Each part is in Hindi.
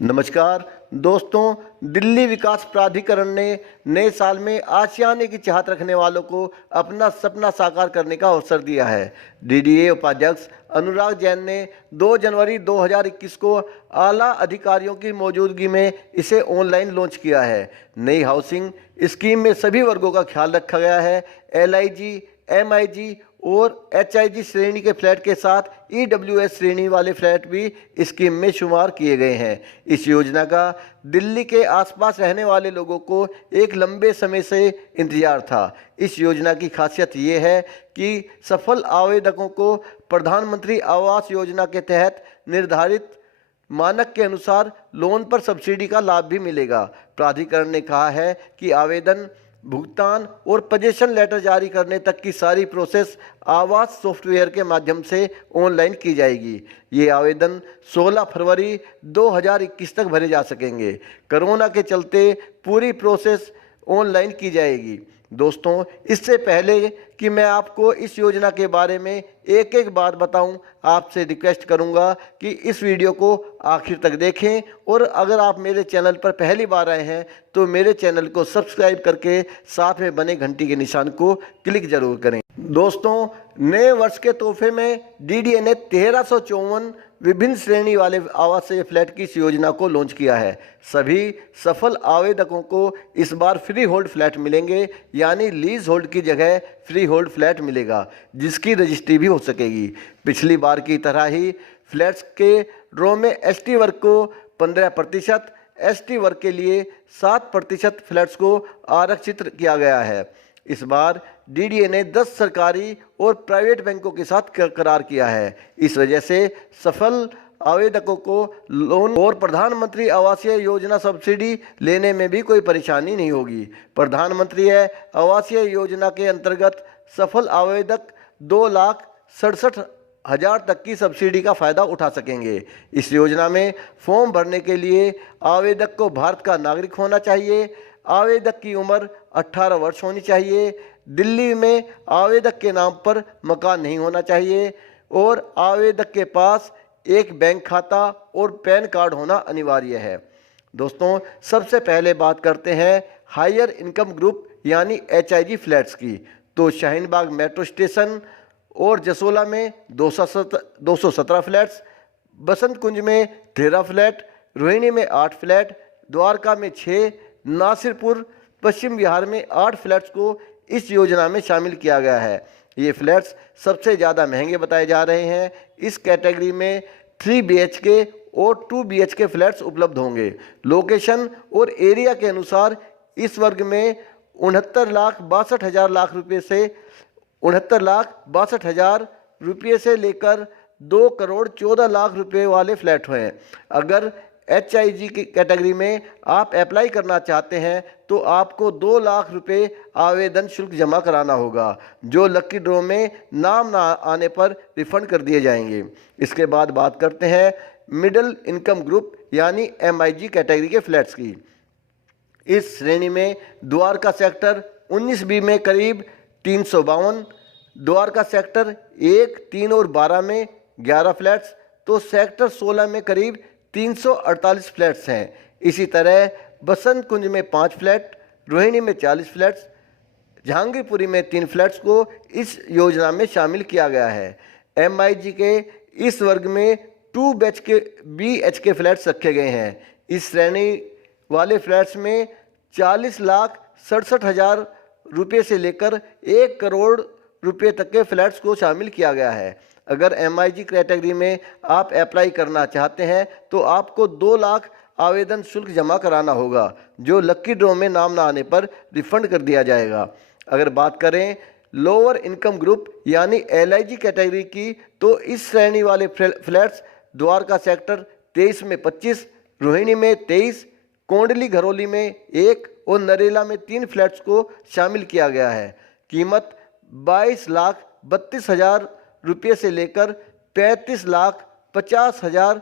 नमस्कार दोस्तों। दिल्ली विकास प्राधिकरण ने नए साल में आशियाने की चाहत रखने वालों को अपना सपना साकार करने का अवसर दिया है। डीडीए उपाध्यक्ष अनुराग जैन ने 2 जनवरी 2021 को आला अधिकारियों की मौजूदगी में इसे ऑनलाइन लॉन्च किया है। नई हाउसिंग स्कीम में सभी वर्गों का ख्याल रखा गया है। LIG, MIG और HIG श्रेणी के फ्लैट के साथ EWS श्रेणी वाले फ्लैट भी स्कीम में शुमार किए गए हैं। इस योजना का दिल्ली के आसपास रहने वाले लोगों को एक लंबे समय से इंतजार था। इस योजना की खासियत ये है कि सफल आवेदकों को प्रधानमंत्री आवास योजना के तहत निर्धारित मानक के अनुसार लोन पर सब्सिडी का लाभ भी मिलेगा। प्राधिकरण ने कहा है कि आवेदन, भुगतान और पोजीशन लेटर जारी करने तक की सारी प्रोसेस आवास सॉफ्टवेयर के माध्यम से ऑनलाइन की जाएगी। ये आवेदन 16 फरवरी 2021 तक भरे जा सकेंगे। कोरोना के चलते पूरी प्रोसेस ऑनलाइन की जाएगी। दोस्तों, इससे पहले कि मैं आपको इस योजना के बारे में एक एक बात बताऊं, आपसे रिक्वेस्ट करूंगा कि इस वीडियो को आखिर तक देखें और अगर आप मेरे चैनल पर पहली बार आए हैं तो मेरे चैनल को सब्सक्राइब करके साथ में बने घंटी के निशान को क्लिक जरूर करें। दोस्तों, नए वर्ष के तोहफे में डीडीए ने 1354 विभिन्न श्रेणी वाले आवासीय फ्लैट की इस योजना को लॉन्च किया है। सभी सफल आवेदकों को इस बार फ्री होल्ड फ्लैट मिलेंगे, यानी लीज होल्ड की जगह फ्री होल्ड फ्लैट मिलेगा, जिसकी रजिस्ट्री भी हो सकेगी। पिछली बार की तरह ही फ्लैट्स के ड्रॉ में ST वर्ग को 15%, ST वर्ग के लिए 7% फ्लैट्स को आरक्षित किया गया है। इस बार डीडीए ने 10 सरकारी और प्राइवेट बैंकों के साथ करार किया है। इस वजह से सफल आवेदकों को लोन और प्रधानमंत्री आवासीय योजना सब्सिडी लेने में भी कोई परेशानी नहीं होगी। प्रधानमंत्री आवासीय योजना के अंतर्गत सफल आवेदक 2,67,000 तक की सब्सिडी का फ़ायदा उठा सकेंगे। इस योजना में फॉर्म भरने के लिए आवेदक को भारत का नागरिक होना चाहिए, आवेदक की उम्र 18 वर्ष होनी चाहिए, दिल्ली में आवेदक के नाम पर मकान नहीं होना चाहिए और आवेदक के पास एक बैंक खाता और पैन कार्ड होना अनिवार्य है। दोस्तों, सबसे पहले बात करते हैं हायर इनकम ग्रुप यानी HIG फ्लैट्स की। तो शाहीन बाग मेट्रो स्टेशन और जसोला में 217 फ्लैट्स, बसंत कुंज में 13 फ्लैट, रोहिणी में 8 फ्लैट, द्वारका में 6, नासिरपुर पश्चिम बिहार में 8 फ्लैट्स को इस योजना में शामिल किया गया है। ये फ्लैट्स सबसे ज़्यादा महंगे बताए जा रहे हैं। इस कैटेगरी में 3 BHK और 2 BHK फ्लैट्स उपलब्ध होंगे। लोकेशन और एरिया के अनुसार इस वर्ग में 69,62,000 रुपये से 69,62,000 रुपये से लेकर 2,14,00,000 रुपये वाले फ्लैट हैं। अगर HIG की कैटेगरी में आप अप्लाई करना चाहते हैं तो आपको 2 लाख रुपये आवेदन शुल्क जमा कराना होगा, जो लकी ड्रॉ में नाम ना आने पर रिफंड कर दिए जाएंगे। इसके बाद बात करते हैं मिडिल इनकम ग्रुप यानी MIG कैटेगरी के फ्लैट्स की। इस श्रेणी में द्वारका सेक्टर 19B में करीब 352, द्वारका सेक्टर 1, 3 और 12 में 11 फ्लैट्स, तो सेक्टर 16 में करीब 348 फ्लैट्स हैं। इसी तरह बसंत कुंज में 5 फ्लैट, रोहिणी में 40 फ्लैट्स, जहांगीरपुरी में 3 फ्लैट्स को इस योजना में शामिल किया गया है। MIG के इस वर्ग में 2 BHK फ्लैट्स रखे गए हैं। इस श्रेणी वाले फ्लैट्स में 40,67,000 रुपये से लेकर 1 करोड़ रुपये तक के फ्लैट्स को शामिल किया गया है। अगर MIG कैटेगरी में आप अप्लाई करना चाहते हैं तो आपको 2 लाख आवेदन शुल्क जमा कराना होगा, जो लकी ड्रॉ में नाम ना आने पर रिफंड कर दिया जाएगा। अगर बात करें लोअर इनकम ग्रुप यानी LIG कैटेगरी की, तो इस श्रेणी वाले फ्लैट्स द्वारका सेक्टर 23 में 25, रोहिणी में 23, कोंडली घरौली में 1 और नरेला में 3 फ्लैट्स को शामिल किया गया है। कीमत 22,32,000 रुपये से लेकर 35,50,000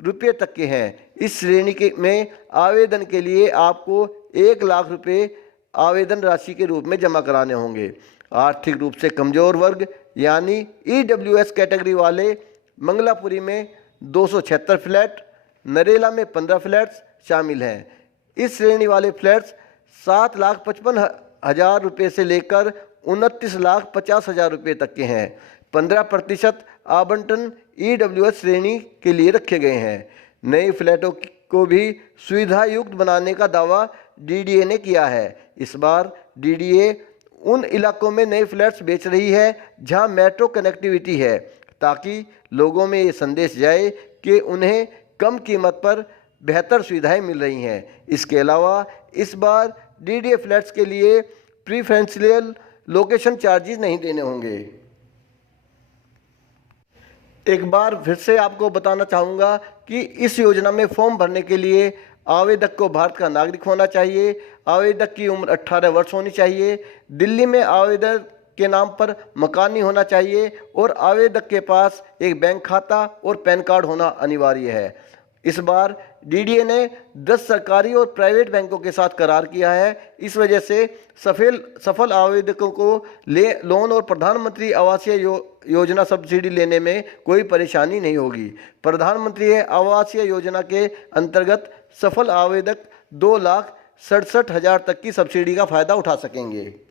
रुपये तक के हैं। इस श्रेणी के में आवेदन के लिए आपको 1 लाख रुपये आवेदन राशि के रूप में जमा कराने होंगे। आर्थिक रूप से कमज़ोर वर्ग यानी EWS कैटेगरी वाले मंगलापुरी में 276 फ्लैट, नरेला में 15 फ्लैट्स शामिल हैं। इस श्रेणी वाले फ्लैट्स 7,55,000 रुपये से लेकर 29,50,000 रुपये तक के हैं। 15% आवंटन EWS श्रेणी के लिए रखे गए हैं। नए फ्लैटों को भी सुविधायुक्त बनाने का दावा DDA ने किया है। इस बार DDA उन इलाकों में नए फ्लैट्स बेच रही है जहां मेट्रो कनेक्टिविटी है, ताकि लोगों में ये संदेश जाए कि उन्हें कम कीमत पर बेहतर सुविधाएं मिल रही हैं। इसके अलावा इस बार DDA फ्लैट्स के लिए प्रीफरेंशियल लोकेशन चार्जेस नहीं देने होंगे। एक बार फिर से आपको बताना चाहूँगा कि इस योजना में फॉर्म भरने के लिए आवेदक को भारत का नागरिक होना चाहिए। आवेदक की उम्र 18 वर्ष होनी चाहिए। दिल्ली में आवेदक के नाम पर मकान होना चाहिए और आवेदक के पास एक बैंक खाता और पैन कार्ड होना अनिवार्य है। इस बार DDA ने 10 सरकारी और प्राइवेट बैंकों के साथ करार किया है। इस वजह से सफल आवेदकों को लोन और प्रधानमंत्री आवासीय योजना सब्सिडी लेने में कोई परेशानी नहीं होगी। प्रधानमंत्री आवासीय योजना के अंतर्गत सफल आवेदक 2,67,000 तक की सब्सिडी का फायदा उठा सकेंगे।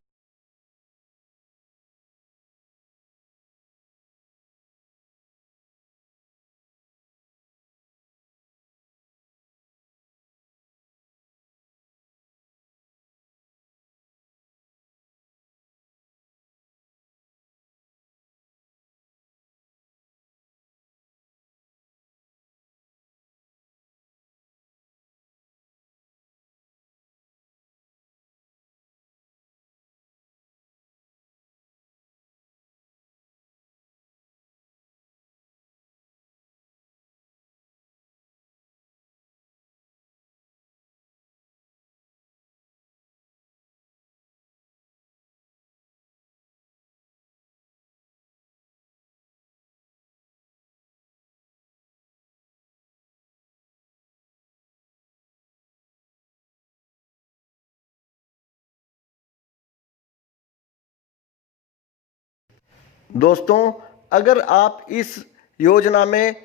दोस्तों, अगर आप इस योजना में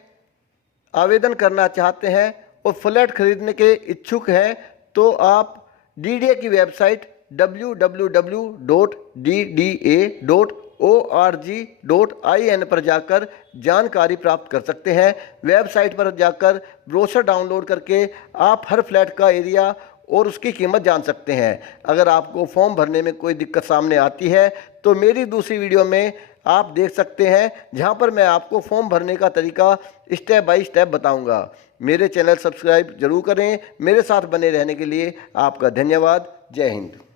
आवेदन करना चाहते हैं और फ्लैट खरीदने के इच्छुक हैं तो आप DDA की वेबसाइट www.dda.org.in पर जाकर जानकारी प्राप्त कर सकते हैं। वेबसाइट पर जाकर ब्रोशर डाउनलोड करके आप हर फ्लैट का एरिया और उसकी कीमत जान सकते हैं। अगर आपको फॉर्म भरने में कोई दिक्कत सामने आती है तो मेरी दूसरी वीडियो में आप देख सकते हैं, जहां पर मैं आपको फॉर्म भरने का तरीका स्टेप बाय स्टेप बताऊंगा। मेरे चैनल सब्सक्राइब जरूर करें। मेरे साथ बने रहने के लिए आपका धन्यवाद। जय हिंद।